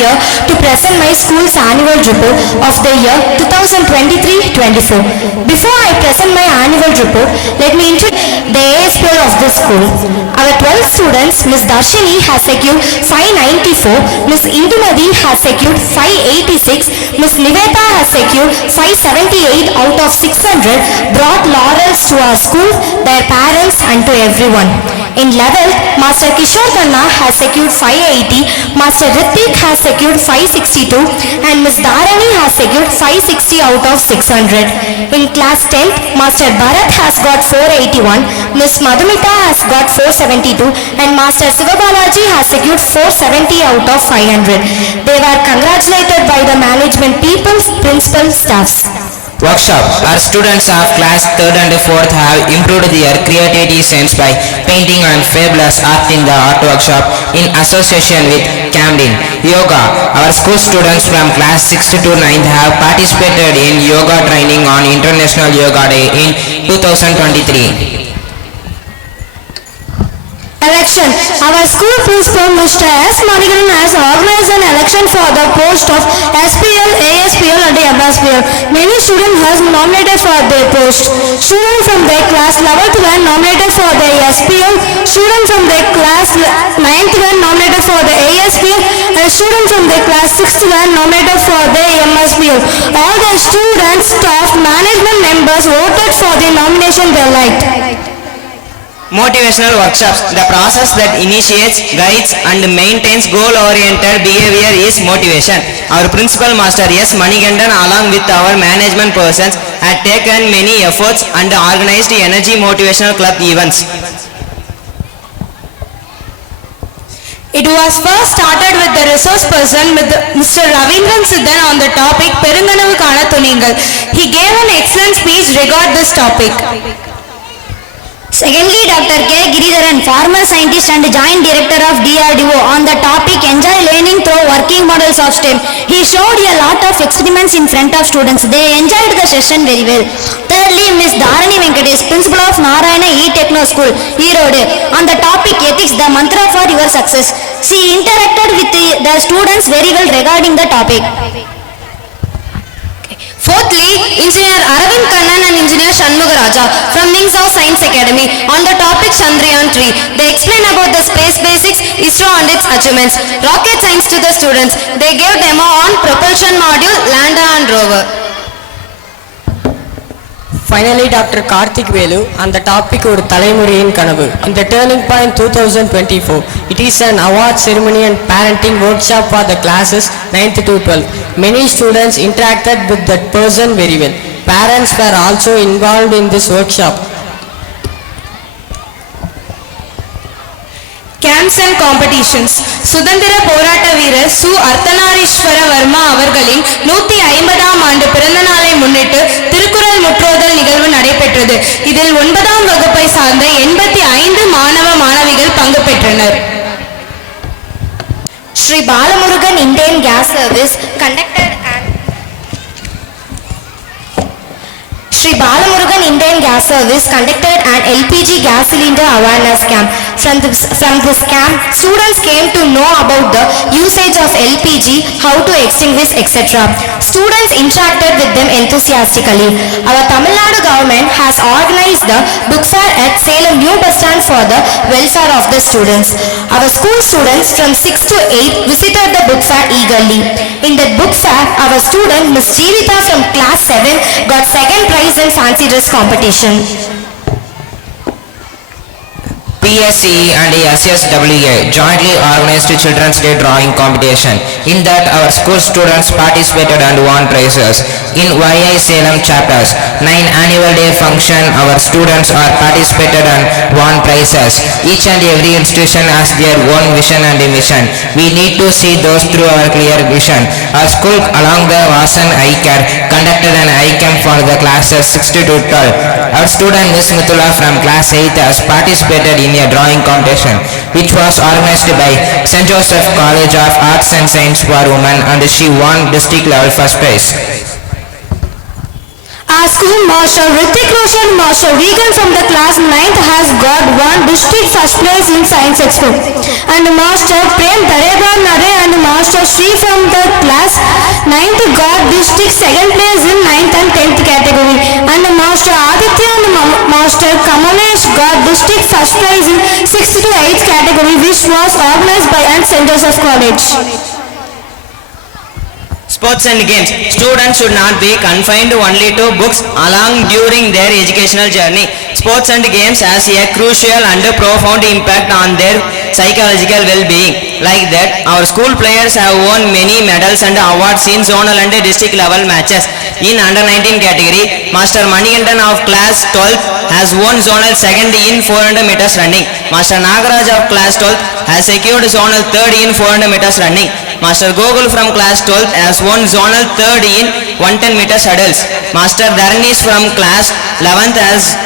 here to present my school's annual report of the year 2023-24. Before I present my annual report, let me introduce the ASPL of this school. Our 12 students, Ms. Darshini has secured 594, Ms. Indumadi has secured 586, Ms. Niveta has secured 578 out of 600, brought laurels to our school, their parents and to everyone. In 11th, Master Kishore Khanna has secured 580, Master Ritik has secured 562 and Ms. Dharani has secured 560 out of 600. In class 10th, Master Bharat has got 481, Ms. Madhumita has got 472 and Master Sivabalaji has secured 470 out of 500. They were congratulated by the management people, principal, staffs. Workshop. Our students of class 3rd and 4th have improved their creativity sense by painting and fabulous art in the art workshop in association with Camden. Yoga. Our school students from class 6th to 9th have participated in yoga training on International Yoga Day in 2023. Election. Our school principal, Mr. S. Manigaran, has organized an election for the post of SPL, ASPL and MSPL. Many students have nominated for their post. Students from their class 11th were nominated for the SPL, students from their class 9th were nominated for the ASPL, and students from their class 6th were nominated for the MSPL. All the students, staff, management members voted for the nomination they liked. Motivational workshops. The process that initiates, guides and maintains goal-oriented behavior is motivation. Our principal Master S. Manigandan along with our management persons had taken many efforts and organized energy motivational club events. It was first started with the resource person with Mr. Ravindran Siddhan on the topic Perunganavu Kana Thuningal. He gave an excellent speech regarding this topic. Secondly, Dr. K. Giridharan, former scientist and joint director of DRDO, on the topic Enjoy Learning Through Working Models of STEM. He showed a lot of experiments in front of students. They enjoyed the session very well. Thirdly, Ms. Dharani Venkatesh, principal of Narayana E-Techno School, Erode, on the topic Ethics, the mantra for your success. She interacted with the students very well regarding the topic. Fourthly, Engineer Aravind Kannan and Engineer Shanmugaraja from Wings of Science Academy on the topic Chandrayaan 3. They explain about the space basics, ISRO and its achievements. Rocket science to the students. They gave demo on propulsion module, lander and rover. Finally, Dr. Karthik Velu on the topic Oru Thalaimuriyin Kanavu. In the Turning Point 2024, it is an award ceremony and parenting workshop for the classes 9th to 12th. Many students interacted with that person very well. Parents were also involved in this workshop. Camps and competitions. சுதந்திர போராட்ட வீரர் சு அர்த்தநாரீஸ்வர வர்மா அவர்களின் 150ஆம் ஆண்டு பிறந்த நாளை முன்னிட்டு திருக்குறள் முற்றோதல் நிகழ்வு நடைபெற்றது. இதில் 9ஆம் வகுப்பை சார்ந்த 85 மாணவ மாணவிகள் பங்கு பெற்றனர். Sri Balamurugan Indian Gas Service conducted an Sri Balamurugan Indian Gas Service conducted an LPG gas cylinder awareness camp. From this camp, students came to know about the usage of LPG, how to extinguish, etc. Students interacted with them enthusiastically. Our Tamil Nadu government has organized the book fair at Salem New Bus Stand for the welfare of the students. Our school students from 6 to 8 visited the book fair eagerly. In that book fair, our student Ms. Jeevita from class 7 got second prize in fancy dress competition. PSCE and SSWA jointly organized Children's Day drawing competition. In that, our school students participated and won prizes. In YI Salem chapters 9 annual day function, our students are participated and won prizes. Each and every institution has their own vision and mission. We need to see those through our clear vision. Our school along the Vasan iCare conducted an iCamp for the classes 6 to 12. Our student Ms. Mithula from class 8 has participated in a drawing competition which was organized by St. Joseph College of Arts and Science for Women and she won district level first prize. Our school master Ritik Roshan, Master Vegan from the class 9th has got one district first place in Science Expo. And Master Prem Daregar Nare and Master Sri from the class 9th got district second place in 9th and 10th category. And Master Aditya and Master Kamalesh got district first prize in 6th to 8th category, which was organized by St. Joseph College. Sports and games. Students should not be confined only to books along during their educational journey. Sports and games has a crucial and profound impact on their psychological well-being. Like that, our school players have won many medals and awards in zonal and district level matches. In under 19 category, Master Manikandan of class 12th has won zonal second in 400 meters running. Master Nagaraj of class 12th has secured zonal third in 400 meters running. Master Gogul from class 12th has won zonal third in 110 meters hurdles. Master Dharnish from class 11th has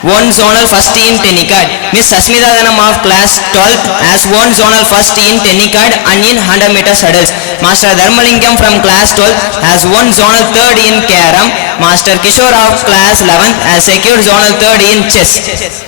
won zonal first in Tennicard. Miss Sasmita Dhanam of class 12th has won zonal first in Tennicard and in 100 meters hurdles. Master Dharmalingam from class 12th has won zonal third in Carom. Master Kishore of class 11th has secured zonal third in chess.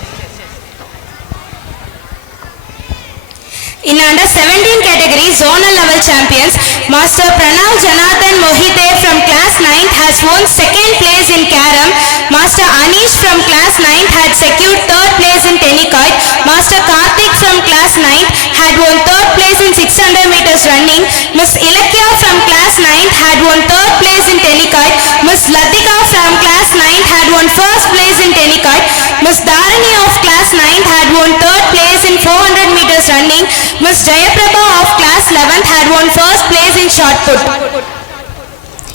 In under 17 category zonal level champions, Master Pranav Janathan Mohite from class 9th has won second place in Carom. Master Anish from class 9th had secured third place in Tennicard. Master Karthik from class 9th had won third place in 600 meters running. Miss Ilakya from class 9th had won third place in Tennicard. Miss Latika from class 9th had won first place in Tennicard. Miss Dharani of class 9th had won third place in 400 meters running. Miss Jayaprabha of class 11th had won first place in shot put.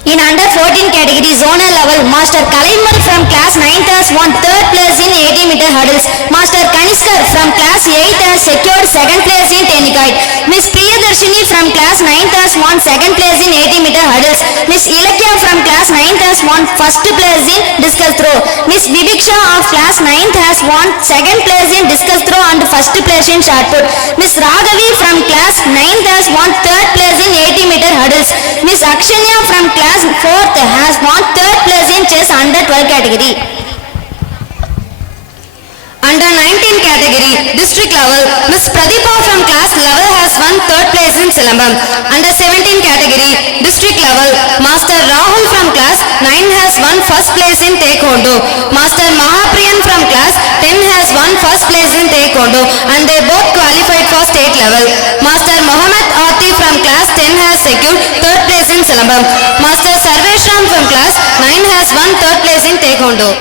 In under 14 category zonal level, Master Kalaimar from class 9th has won third place in 80-meter hurdles. Master Kaniskar from class 8th has secured second place in Tennicard. Miss Priyadarshini from class 9th has won second place in 80-meter hurdles. Miss Ilakya from class 9th has won first place in discus throw. Miss Viviksha of class 9th has won second place in discus throw and first place in shot put. Miss Raghavi from class 9th has won third place in 80-meter hurdles. Miss Akshanya from class 4th has won third place in chess under 12 category. Under 19 category district level, Miss Pradeepa from class 11 has won third place in Silambam. Under 17 category district level, Master Rahul from class 9 has won first place in Taekwondo. Master Mahapriyan from class 10 has won first place in Taekwondo and they both qualified for state level. Master Mohammad Atif from class 10 has secured third place in Silambam. Master Sarveshram from class 9 has won third place in Taekwondo.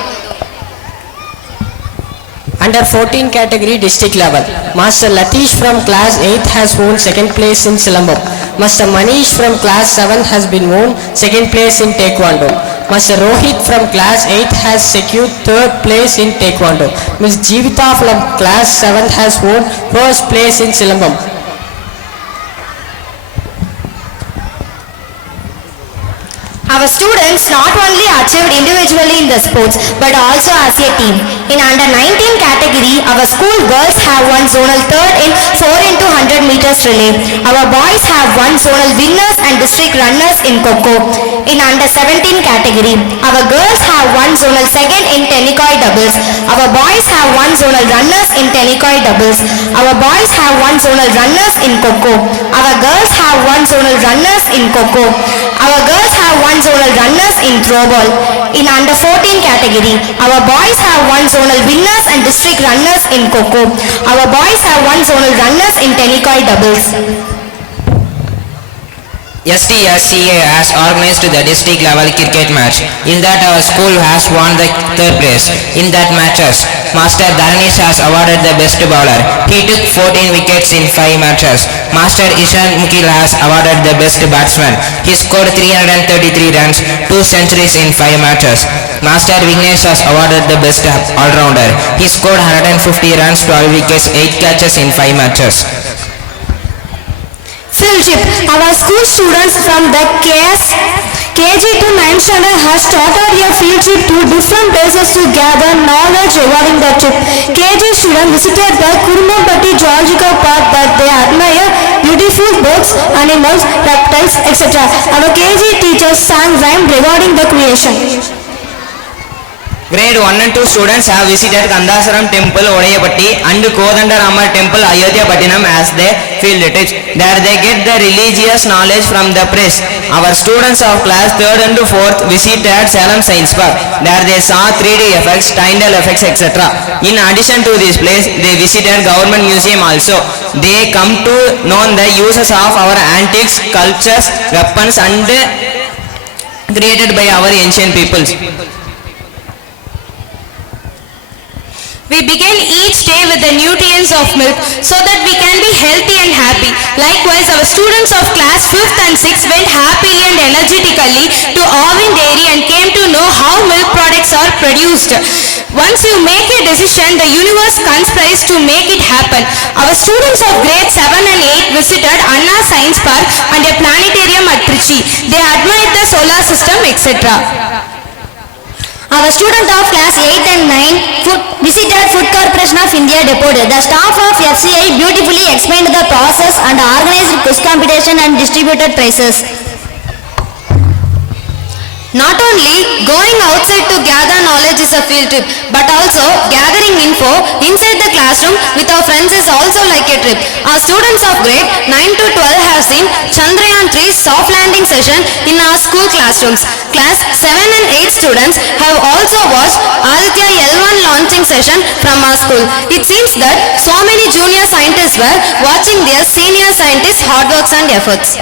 Under 14 category district level, Master Latish from class 8th has won second place in Silambam. Master Manish from class 7th has been won second place in Taekwondo. Master Rohit from class 8th has secured third place in Taekwondo. Miss Jeevita from class 7th has won first place in Silambam. Our students not only achieved individually in the sports but also as a team. In under 19 category, our school girls have won zonal third in 4 into 100 meters relay. Our boys have won zonal winners and district runners in Kho-Kho. In under 17 category, our girls have won zonal second in Tennicoi doubles. Our boys have won zonal runners in Tennicoi doubles. Our boys have won zonal runners in Kho-Kho. Our girls have won zonal runners in Kho-Kho. Our girls have won zonal runners in throwball. In under 14 category, our boys have won zonal winners and district runners in Kho-Kho. Our boys have won zonal runners in Tennicoi doubles. STSCA has organized the district level cricket match. In that our school has won the third place. In that matches, Master Dharnish has awarded the best bowler. He took 14 wickets in 5 matches. Master Ishan Mukil has awarded the best batsman. He scored 333 runs, 2 centuries in 5 matches. Master Vignesh has awarded the best all-rounder. He scored 150 runs, 12 wickets, 8 catches in 5 matches. Field trip. Our school students from the KG to 9th standard has started a field trip to different places to gather knowledge regarding the trip. KG students visited the Kurumbapatti Zoological Park that they admire beautiful birds, animals, reptiles, etc. Our KG teachers sang rhyme regarding the creation. Grade 1 and 2 students have visited Kandasaram Temple, Odayapatti and Kodandarama Temple, Ayodhya Pattinam as their field trips. There they get the religious knowledge from the press. Our students of class 3rd and 4th visited Salem Science Park. There they saw 3D effects, Tyndall effects, etc. In addition to this place, they visited Government Museum also. They come to know the uses of our antiques, sculptures, weapons and created by our ancient peoples. We begin each day with the nutrients of milk so that we can be healthy and happy. Likewise, our students of class 5th and 6th went happily and energetically to Arvind Dairy and came to know how milk products are produced. Once you make a decision, the universe conspires to make it happen. Our students of grade 7 and 8 visited Anna Science Park and a planetarium at Trichy. They admired the solar system, etc. Our student of class 8 and 9 visited Food Corporation of India depot. The staff of FCI beautifully explained the process and organized quiz competition and distributed prizes. Not only going outside to gather knowledge is a field trip, but also gathering info inside the classroom with our friends is also like a trip. Our students of grade 9 to 12 have seen Chandrayaan 3 soft landing session in our school classrooms. Class 7 and 8 students have also watched Aditya L1 launching session from our school. It seems that so many junior scientists were watching their senior scientists' hard works and efforts.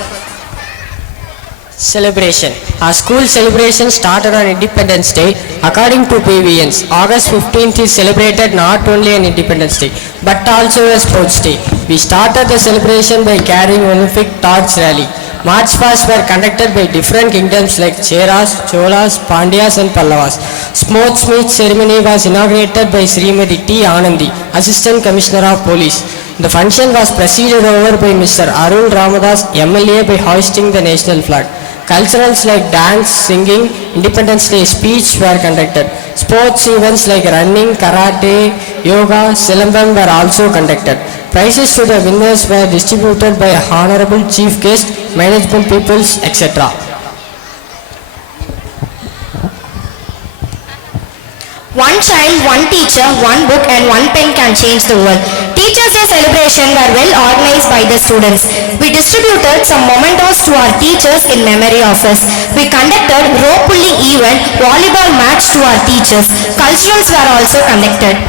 Celebration. Our school celebration started on Independence Day. According to PVNs, August 15th is celebrated not only on Independence Day, but also a sports day. We started the celebration by carrying Olympic torch rally. March pasts were conducted by different kingdoms like Cheras, Cholas, Pandyas and Pallavas. Sports meet ceremony was inaugurated by Srimati T. Anandi, Assistant Commissioner of Police. The function was presided over by Mr. Arul Ramadas, MLA, by hoisting the national flag. Culturals like dance, singing, Independence Day speech were conducted. Sports events like running, karate, yoga, silambam were also conducted. Prizes to the winners were distributed by Honorable Chief Guest, management peoples, etc. One child, one teacher, one book and one pen can change the world. Teachers' Day celebration were well organized by the students. We distributed some mementos to our teachers in memory of us. We conducted rope pulling event, volleyball match to our teachers. Culturals were also conducted.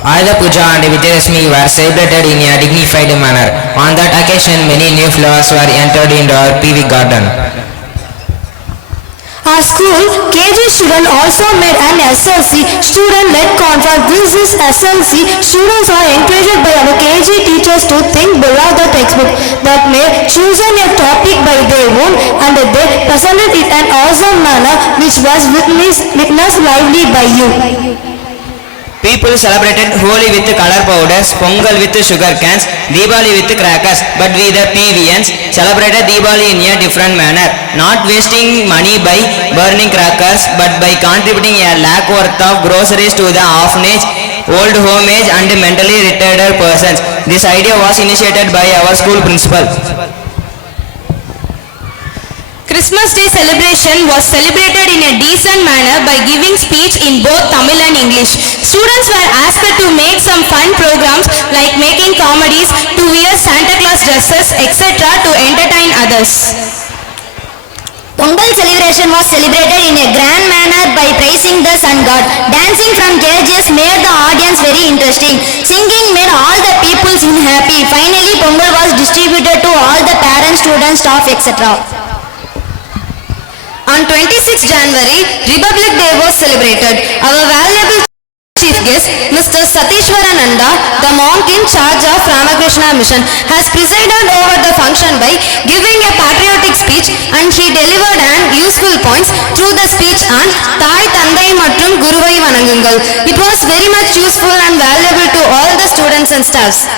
Ayudha Puja and Vijayadashmi were celebrated in a dignified manner. On that occasion, many new flowers were entered into our PV garden. Our school KG student also made an SLC student-led conference. This is SLC. Students are encouraged by our KG teachers to think below the textbook, that may choose a topic by their own and they presented it in an awesome manner which was witnessed lively by you. People celebrated Holi with color powders, Pongal with sugar cans, Diwali with crackers, but we the PVNs celebrated Diwali in a different manner, not wasting money by burning crackers, but by contributing a lakh worth of groceries to the orphanage, old home age and mentally retarded persons. This idea was initiated by our school principal. Christmas Day celebration was celebrated in a decent manner by giving speech in both Tamil and English. Students were asked to make some fun programs like making comedies, to wear Santa Claus dresses, etc. to entertain others. Pongal celebration was celebrated in a grand manner by praising the sun god. Dancing from cages made the audience very interesting. Singing made all the people seem happy. Finally, Pongal was distributed to all the parents, students, staff, etc. On 26 January, Republic Day was celebrated. Our valuable chief guest, Mr. Satishwarananda, the monk in charge of Ramakrishna Mission, has presided over the function by giving a patriotic speech, and he delivered an useful points through the speech on Thai Tandai Matrum Guruvai Vanangungal. It was very much useful and valuable to all the students and staffs.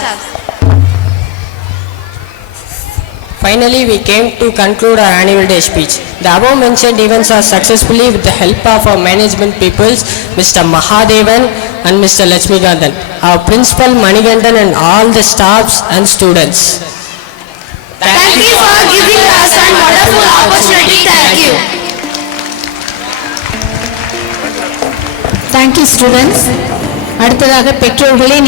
Finally, we came to conclude our annual day speech. The above mentioned events are successfully with the help of our management peoples, Mr. Mahadevan and Mr. Lakshmikanthan, our principal Manikandan and all the staffs and students. Thank you for giving us a wonderful opportunity. Thank you. Thank you, students. அடுத்ததாக பெற்றோர்களே